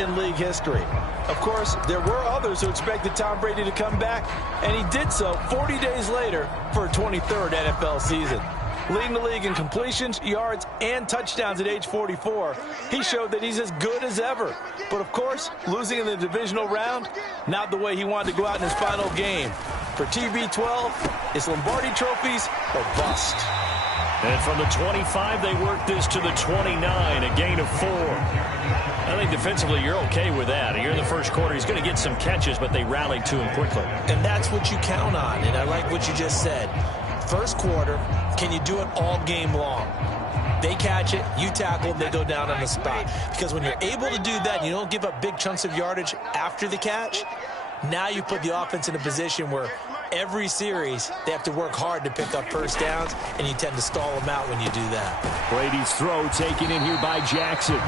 in league history. Of course, there were others who expected Tom Brady to come back, and he did so 40 days later for a 23rd NFL season. Leading the league in completions, yards, and touchdowns at age 44, he showed that he's as good as ever. But of course, losing in the divisional round, not the way he wanted to go out in his final game. For TB12, it's Lombardi trophies or bust. And from the 25, they work this to the 29, a gain of 4. I think defensively you're okay with that. Here in the first quarter, he's going to get some catches, but they rallied to him quickly. And that's what you count on, and I like what you just said. First quarter, can you do it all game long? They catch it, you tackle, they go down on the spot. Because when you're able to do that and you don't give up big chunks of yardage after the catch, now you put the offense in a position where every series they have to work hard to pick up first downs, and you tend to stall them out when you do that. Brady's throw taken in here by Jackson.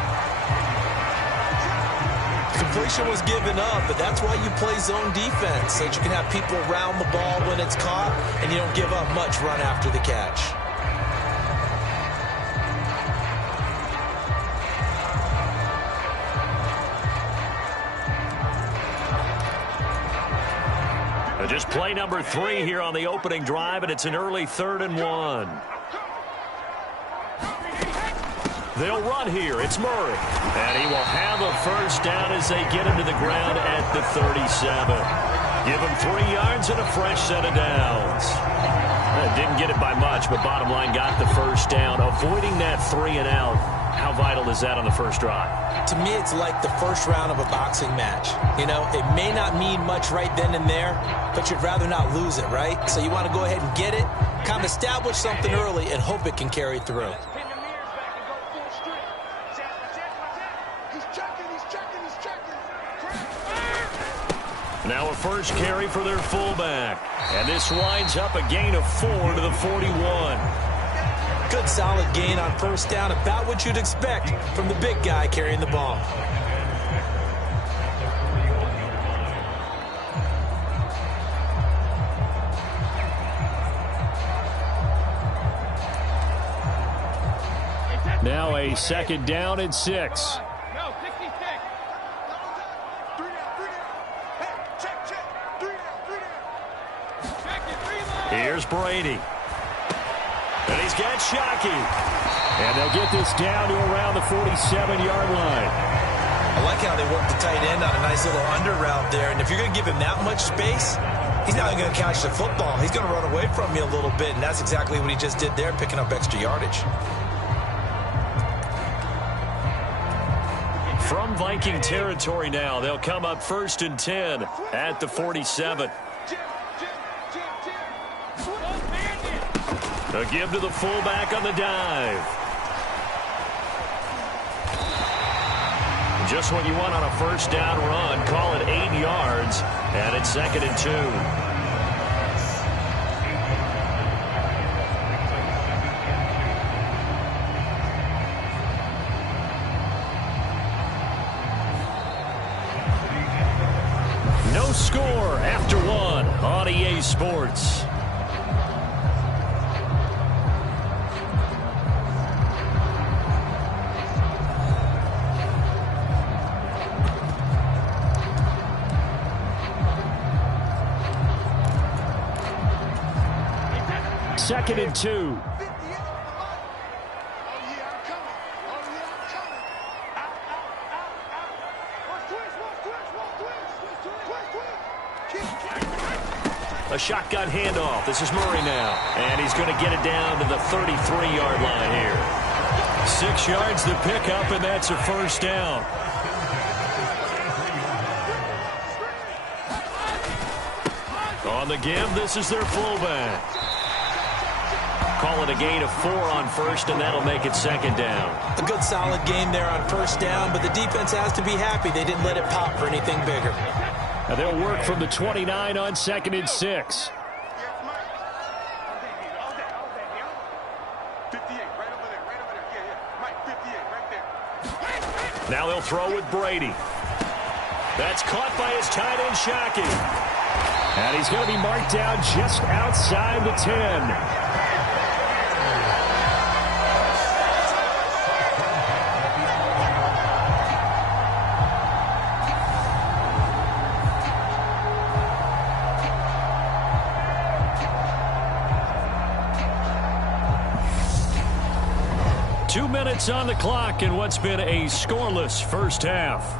Completion was given up, but that's why you play zone defense, so that you can have people around the ball when it's caught, and you don't give up much run after the catch. Just play number 3 here on the opening drive, and it's an early 3rd and 1. They'll run here. It's Murray. And he will have a first down as they get him to the ground at the 37. Give him 3 yards and a fresh set of downs. Didn't get it by much, but bottom line got the first down. Avoiding that 3 and out. How vital is that on the first drive? To me, it's like the first round of a boxing match. You know, it may not mean much right then and there, but you'd rather not lose it, right? So you want to go ahead and get it, kind of establish something early, and hope it can carry through. Now a first carry for their fullback. And this winds up a gain of 4 to the 41. Good solid gain on first down, about what you'd expect from the big guy carrying the ball. Now a 2nd down and 6. Here's Brady. And he's got Shockey. And they'll get this down to around the 47-yard line. I like how they work the tight end on a nice little under route there. And if you're going to give him that much space, he's not going to catch the football. He's going to run away from you a little bit, and that's exactly what he just did there, picking up extra yardage. From Viking territory now, they'll come up 1st and 10 at the 47. A give to the fullback on the dive. Just what you want on a first down run. Call it 8 yards, and it's 2nd and 2. No score after 1 on EA Sports. Second and 2. A shotgun handoff. This is Murray now. And he's going to get it down to the 33-yard line here. 6 yards to pick up, and that's a first down. On the give, this is their fullback. Call it a gain of 4 on first, and that'll make it 2nd down. A good solid game there on first down, but the defense has to be happy they didn't let it pop for anything bigger. Now they'll work from the 29 on 2nd and 6. Now they'll throw with Brady. That's caught by his tight end, Shockey. And he's going to be marked down just outside the 10. minutes on the clock in what's been a scoreless first half.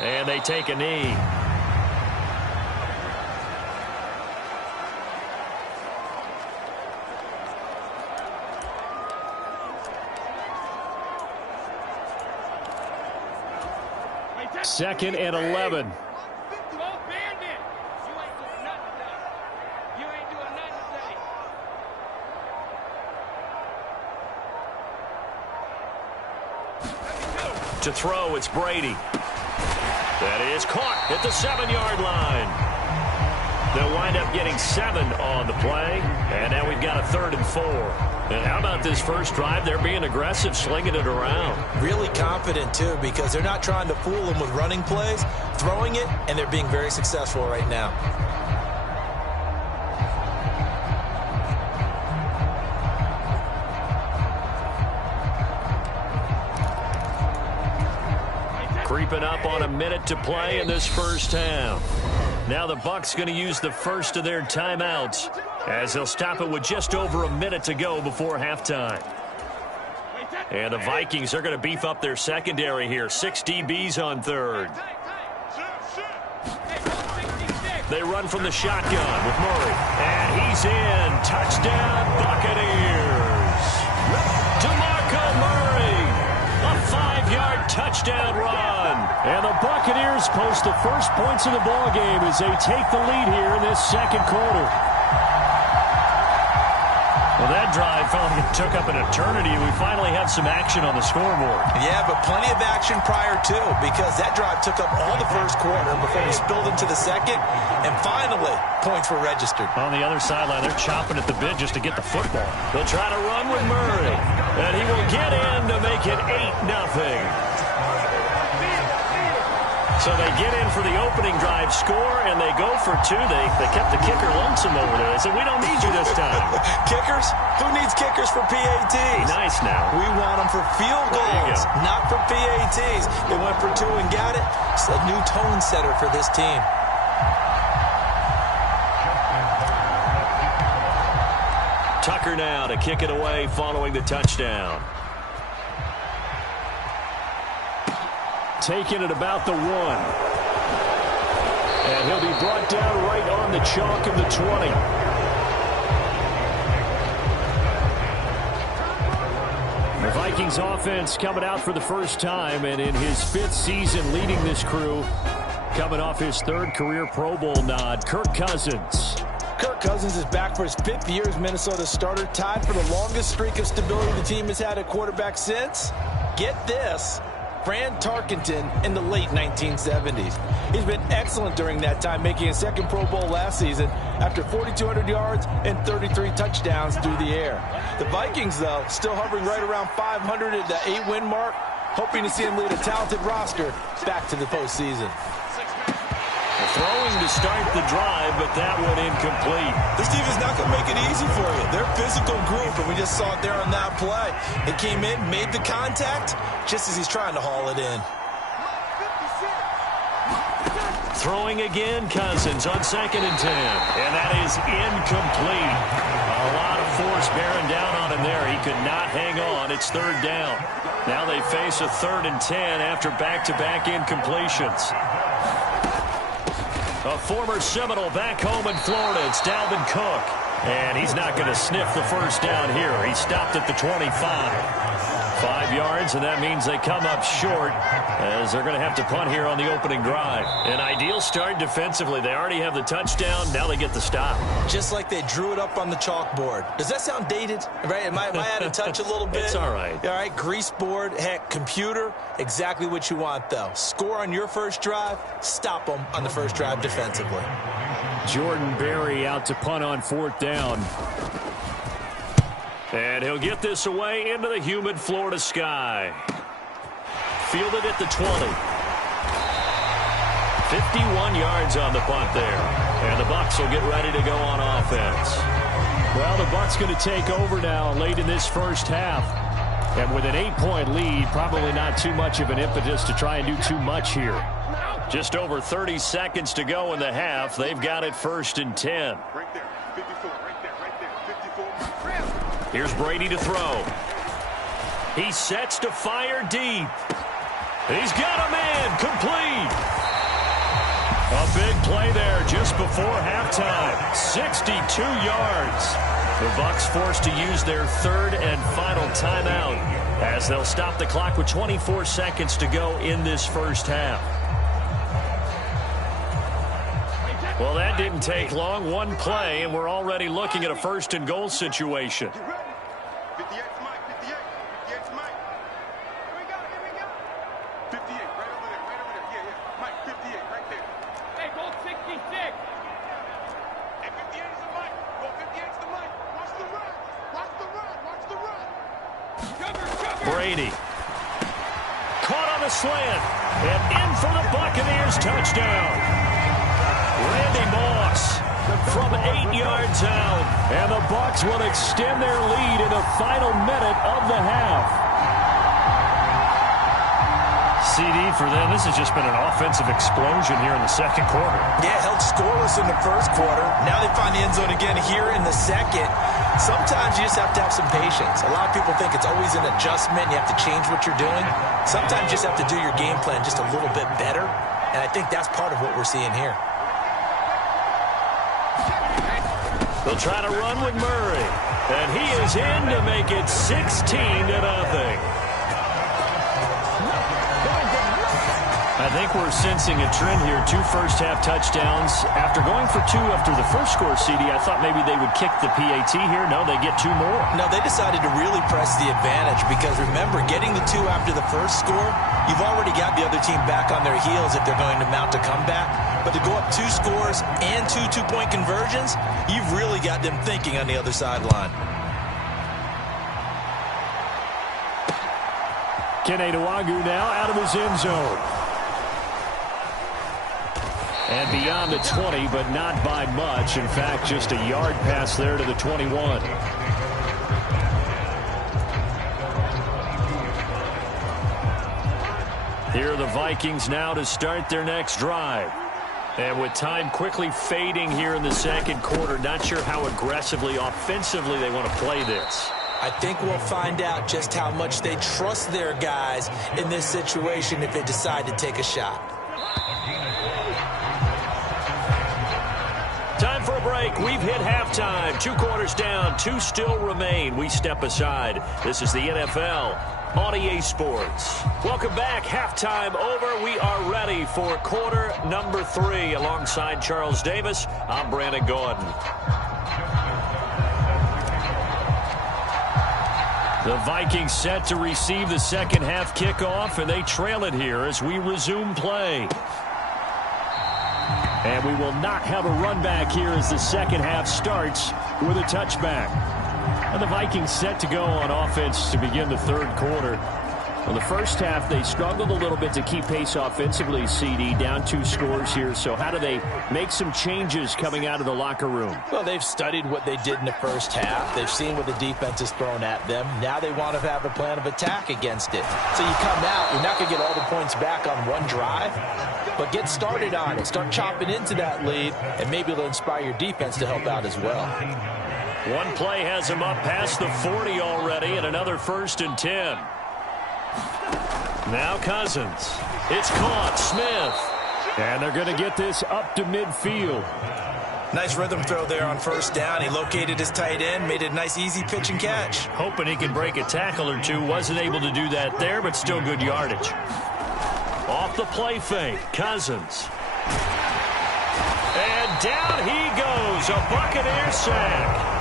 And they take a knee. Second and 11. To throw, it's Brady. That is caught at the 7-yard line. They'll wind up getting 7 on the play. And now we've got a 3rd and 4. And how about this first drive? They're being aggressive, slinging it around. Really confident, too, because they're not trying to fool them with running plays, throwing it, and they're being very successful right now. Creeping up on a minute to play in this first half. Now the Bucs going to use the first of their timeouts as they'll stop it with just over a minute to go before halftime. And the Vikings are going to beef up their secondary here. 6 DBs on third. They run from the shotgun with Murray. And he's in. Touchdown, Buccaneers. DeMarco Murray. A 5-yard touchdown run. And the Buccaneers post the first points of the ball game as they take the lead here in this second quarter. Well, that drive felt like it took up an eternity. We finally have some action on the scoreboard. Yeah, but plenty of action prior to, because that drive took up all the first quarter before we spilled into the second, and finally, points were registered. On the other sideline, they're chomping at the bit just to get the football. They'll try to run with Murray, and he will get in to make it 8-0. So they get in for the opening drive score, and they go for 2. They kept the kicker lonesome over there. They said, we don't need you this time. Kickers? Who needs kickers for PATs? Nice now. We want them for field goals, not for PATs. They went for 2 and got it. It's a new tone setter for this team. Tucker now to kick it away following the touchdown. Taking it about the 1. And he'll be brought down right on the chalk of the 20. The Vikings offense coming out for the first time, and in his 5th season leading this crew, coming off his 3rd career Pro Bowl nod, Kirk Cousins. Kirk Cousins is back for his 5th year as Minnesota's starter, tied for the longest streak of stability the team has had at quarterback since, get this, Fran Tarkenton in the late 1970s. He's been excellent during that time, making a 2nd Pro Bowl last season after 4,200 yards and 33 touchdowns through the air. The Vikings, though, still hovering right around 500 at the 8-win mark, hoping to see him lead a talented roster back to the postseason. Throwing to start the drive, but that one incomplete. This defense not going to make it easy for you. They're a physical group, and we just saw it there on that play. It came in, made the contact, just as he's trying to haul it in. Throwing again, Cousins on 2nd and 10. And that is incomplete. A lot of force bearing down on him there. He could not hang on. It's 3rd down. Now they face a 3rd and 10 after back-to-back incompletions. A former Seminole back home in Florida. It's Dalvin Cook. And he's not going to sniff the first down here. He stopped at the 25. 5 yards, and that means they come up short as they're going to have to punt here on the opening drive. An ideal start defensively. They already have the touchdown. Now they get the stop. Just like they drew it up on the chalkboard. Does that sound dated? Right? Am I out of touch a little bit? It's all right. All right, grease board, heck, computer, exactly what you want, though. Score on your first drive, stop them on the first drive defensively. Jordan Berry out to punt on 4th down. And he'll get this away into the humid Florida sky. Fielded at the 20. 51 yards on the punt there. And the Bucs will get ready to go on offense. Well, the Bucs going to take over now late in this first half. And with an 8-point lead, probably not too much of an impetus to try and do too much here. Just over 30 seconds to go in the half. They've got it 1st and 10. Right there, 54, right there, 54. Here's Brady to throw. He sets to fire deep. He's got a man, complete. A big play there just before halftime. 62 yards. The Bucs forced to use their 3rd and final timeout as they'll stop the clock with 24 seconds to go in this first half. Well, that didn't take long. One play, and we're already looking at a 1st and goal situation. 58's Mike, 58's Mike. Here we go, 58, right over there, yeah. Mike, 58, right there. Hey, go 66. Hey, 58 is the Mike. Go 58's the Mike. Watch the run. Watch the run. Brady. Caught on the slant. And in for the Buccaneers touchdown. Randy Moss from 8 yards out. And the Bucs will extend their lead in the final minute of the half. CD for them. This has just been an offensive explosion here in the second quarter. Yeah, held scoreless in the first quarter. Now they find the end zone again here in the second. Sometimes you just have to have some patience. A lot of people think it's always an adjustment. You have to change what you're doing. Sometimes you just have to do your game plan just a little bit better. And I think that's part of what we're seeing here. They'll try to run with Murray. And he is in to make it 16-0. I think we're sensing a trend here. 2 first-half touchdowns. After going for 2 after the first score, CD, I thought maybe they would kick the PAT here. No, they get 2 more. No, they decided to really press the advantage because, remember, getting the 2 after the first score, you've already got the other team back on their heels if they're going to mount a comeback. But to go up 2 scores and 2 two-point conversions, you've really got them thinking on the other sideline. Kene Nwangwu now out of his end zone. And beyond the 20, but not by much. In fact, just a yard pass there to the 21. Here are the Vikings now to start their next drive. And with time quickly fading here in the second quarter, not sure how aggressively, offensively they want to play this. I think we'll find out just how much they trust their guys in this situation if they decide to take a shot. Time for a break. We've hit halftime. 2 quarters down. 2 still remain. We step aside. This is the NFL on EA Sports. Welcome back. Halftime over. We are ready for quarter number 3. Alongside Charles Davis, I'm Brandon Gordon. The Vikings set to receive the second half kickoff, and they trail it here as we resume play. And we will not have a run back here as the second half starts with a touchback. And the Vikings set to go on offense to begin the third quarter. In the first half, they struggled a little bit to keep pace offensively, CD, down 2 scores here. So how do they make some changes coming out of the locker room? Well, they've studied what they did in the first half. They've seen what the defense has thrown at them. Now they want to have a plan of attack against it. So you come out, you're not going to get all the points back on one drive, but get started on it. Start chopping into that lead, and maybe it'll inspire your defense to help out as well. One play has him up past the 40 already, and another 1st and 10. Now Cousins. It's caught. Smith. And they're going to get this up to midfield. Nice rhythm throw there on first down. He located his tight end, made it a nice easy pitch and catch. Hoping he could break a tackle or 2. Wasn't able to do that there, but still good yardage. Off the play fake. Cousins. And down he goes. A Buccaneer sack.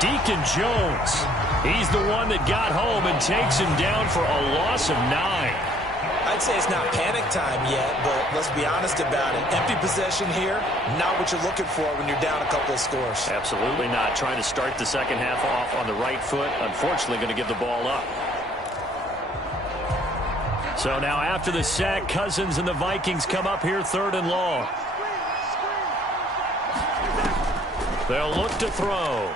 Deacon Jones. He's the one that got home and takes him down for a loss of 9. I'd say it's not panic time yet, but let's be honest about it. Empty possession here, not what you're looking for when you're down a couple of scores. Absolutely not. Trying to start the second half off on the right foot. Unfortunately, going to give the ball up. So now after the sack, Cousins and the Vikings come up here 3rd and long. They'll look to throw.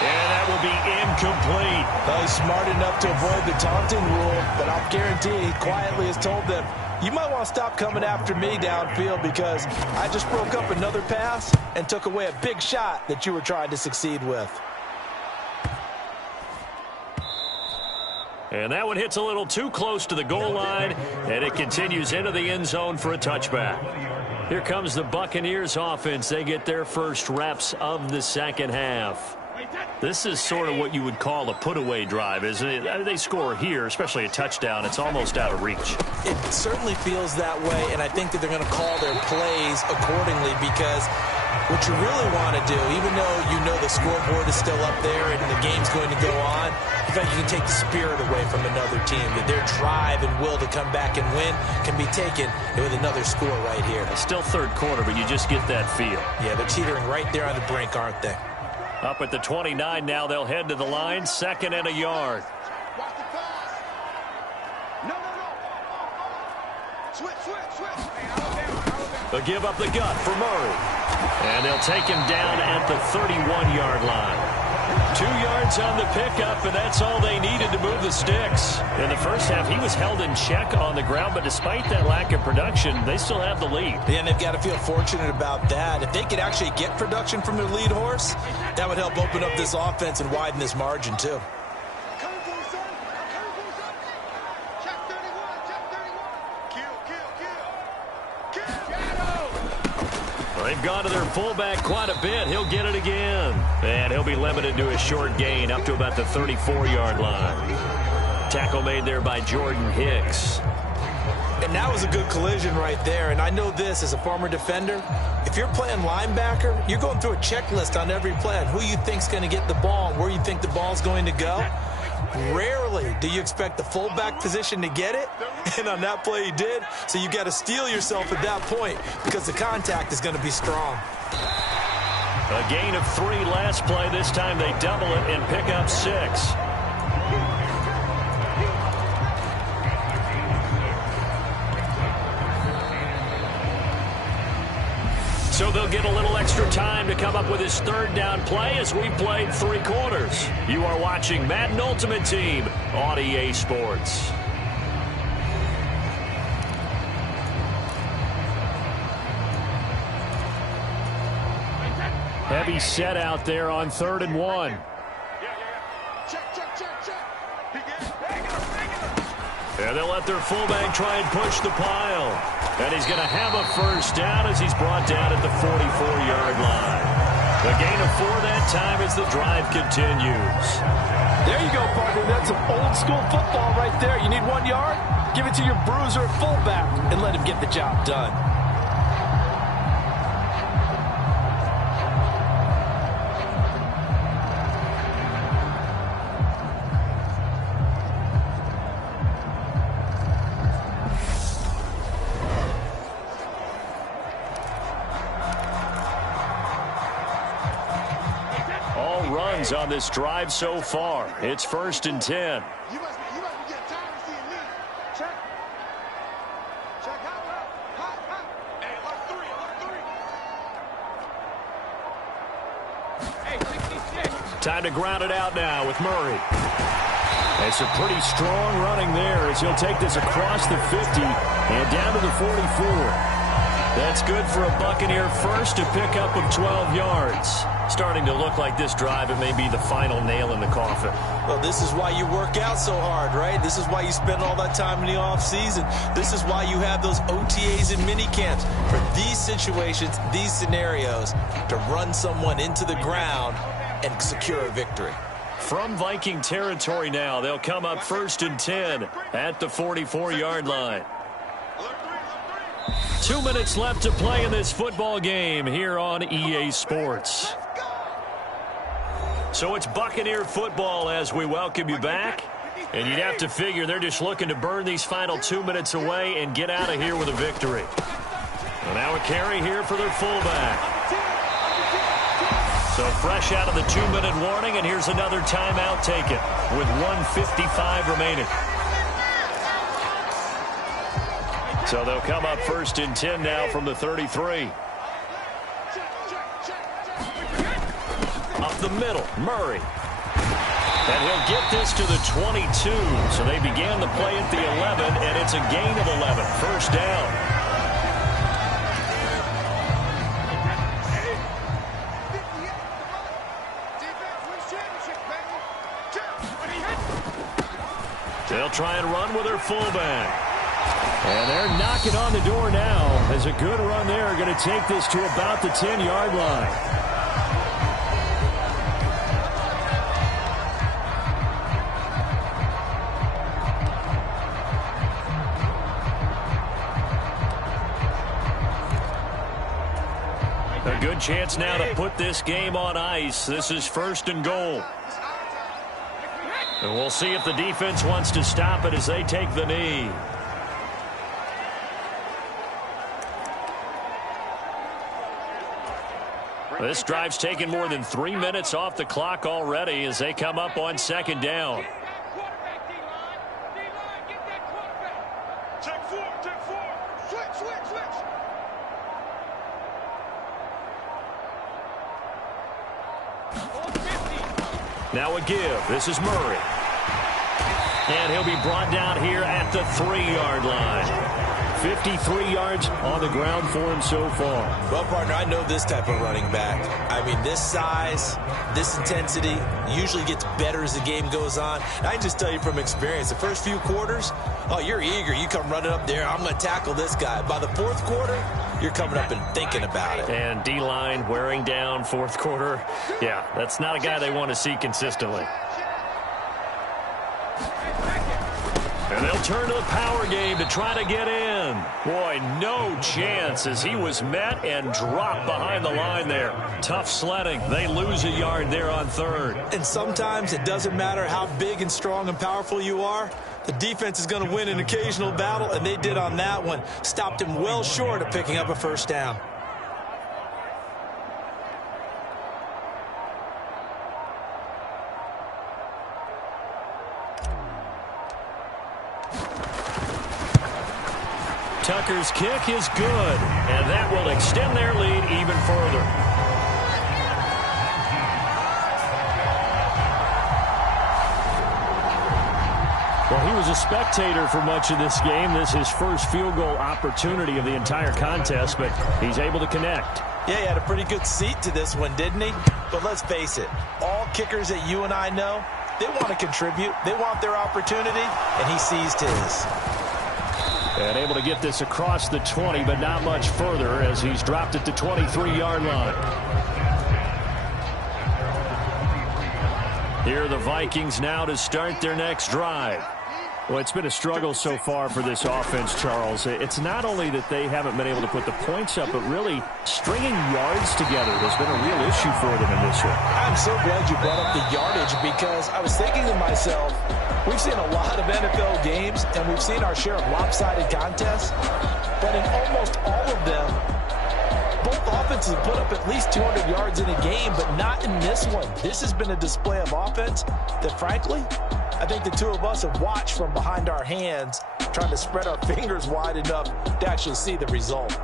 And that will be incomplete. Well, he's smart enough to avoid the taunting rule, but I'll guarantee he quietly has told them, you might want to stop coming after me downfield because I just broke up another pass and took away a big shot that you were trying to succeed with. And that one hits a little too close to the goal line, and it continues into the end zone for a touchback. Here comes the Buccaneers offense. They get their first reps of the second half. This is sort of what you would call a put-away drive, isn't it? I mean, they score here, especially a touchdown. It's almost out of reach. It certainly feels that way, and I think that they're going to call their plays accordingly because what you really want to do, even though you know the scoreboard is still up there and the game's going to go on, in fact, you can take the spirit away from another team. That their drive and will to come back and win can be taken with another score right here. It's still third quarter, but you just get that feel. Yeah, they're teetering right there on the brink, aren't they? Up at the 29 now, they'll head to the line, 2nd and a yard. Watch the pass. No. Switch. They'll give up the gut for Murray. And they'll take him down at the 31-yard line. 2 yards on the pickup, and that's all they needed to move the sticks. In the first half, he was held in check on the ground, but despite that lack of production, they still have the lead. Yeah, and they've got to feel fortunate about that. If they could actually get production from their lead horse, that would help open up this offense and widen this margin, too. They've gone to their fullback quite a bit. He'll get it again. And he'll be limited to a short gain up to about the 34-yard line. Tackle made there by Jordan Hicks. And that was a good collision right there. And I know this as a former defender. If you're playing linebacker, you're going through a checklist on every play on who you think's going to get the ball and where you think the ball's going to go. Rarely do you expect the fullback position to get it, and on that play he did. So you got to steel yourself at that point because the contact is going to be strong. A gain of 3 last play. This time they double it and pick up 6. So they'll get a little extra time to come up with his 3rd down play as we played 3 quarters. You are watching Madden Ultimate Team on EA Sports. Heavy set out there on 3rd and 1. Check. And they'll let their fullback try and push the pile. And he's going to have a first down as he's brought down at the 44-yard line. The gain of 4 that time as the drive continues. There you go, partner. That's some old-school football right there. You need 1 yard? Give it to your bruiser fullback and let him get the job done. On this drive so far. It's 1st and 10. You must be getting tired of seeing me. Check. Hot. Hey, alert 3. Hey, 66. Time to ground it out now with Murray. It's a pretty strong running there as he'll take this across the 50 and down to the 44. That's good for a Buccaneer first, a pickup of 12 yards. Starting to look like this drive, it may be the final nail in the coffin. Well, this is why you work out so hard, right? This is why you spend all that time in the offseason. This is why you have those OTAs and mini camps for these situations, these scenarios, to run someone into the ground and secure a victory. From Viking territory now, they'll come up 1st and 10 at the 44-yard line. 2 minutes left to play in this football game here on EA Sports. So it's Buccaneer football as we welcome you back. And you'd have to figure they're just looking to burn these final 2 minutes away and get out of here with a victory. And now a carry here for their fullback. So fresh out of the 2-minute warning, and here's another timeout taken with 1:55 remaining. So they'll come up 1st and 10 now from the 33. Up the middle, Murray. And he'll get this to the 22. So they began the play at the 11, and it's a gain of 11. 1st down. They'll try and run with their fullback. And they're knocking on the door now. As a good run there, going to take this to about the 10-yard line. A good chance now to put this game on ice. This is 1st and goal. And we'll see if the defense wants to stop it as they take the knee. This drive's taken more than 3 minutes off the clock already as they come up on 2nd down. Check 4, check 4. Switch. Now a give. This is Murray. And he'll be brought down here at the 3-yard line. 53 yards on the ground for him so far. Well, partner, I know this type of running back. I mean, this size, this intensity usually gets better as the game goes on. And I can just tell you from experience, the first few quarters, oh, you're eager. You come running up there, I'm going to tackle this guy. By the 4th quarter, you're coming up and thinking about it. And D-line wearing down 4th quarter. Yeah, that's not a guy they want to see consistently. And they'll turn to the power game to try to get in. Boy, no chance as he was met and dropped behind the line there. Tough sledding. They lose a yard there on 3rd. And sometimes it doesn't matter how big and strong and powerful you are. The defense is going to win an occasional battle, and they did on that one. Stopped him well short of picking up a 1st down. Tucker's kick is good, and that will extend their lead even further. Well, he was a spectator for much of this game. This is his first field goal opportunity of the entire contest, but he's able to connect. Yeah, he had a pretty good seat to this one, didn't he? But let's face it, all kickers that you and I know, they want to contribute. They want their opportunity, and he seized his. And able to get this across the 20, but not much further as he's dropped it to 23-yard line. Here are the Vikings now to start their next drive. Well, it's been a struggle so far for this offense, Charles. It's not only that they haven't been able to put the points up, but really stringing yards together has been a real issue for them in this one. I'm so glad you brought up the yardage because I was thinking to myself, we've seen a lot of NFL games, and we've seen our share of lopsided contests, but in almost all of them, both offenses put up at least 200 yards in a game, but not in this one. This has been a display of offense that, frankly, I think the two of us have watched from behind our hands, trying to spread our fingers wide enough to actually see the result.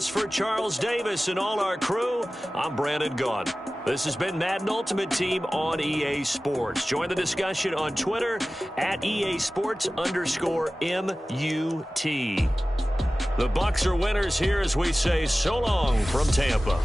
For Charles Davis and all our crew, I'm Brandon Gaughan. This has been Madden Ultimate Team on EA Sports. Join the discussion on Twitter at EA Sports_MUT. The Bucs are winners here as we say so long from Tampa.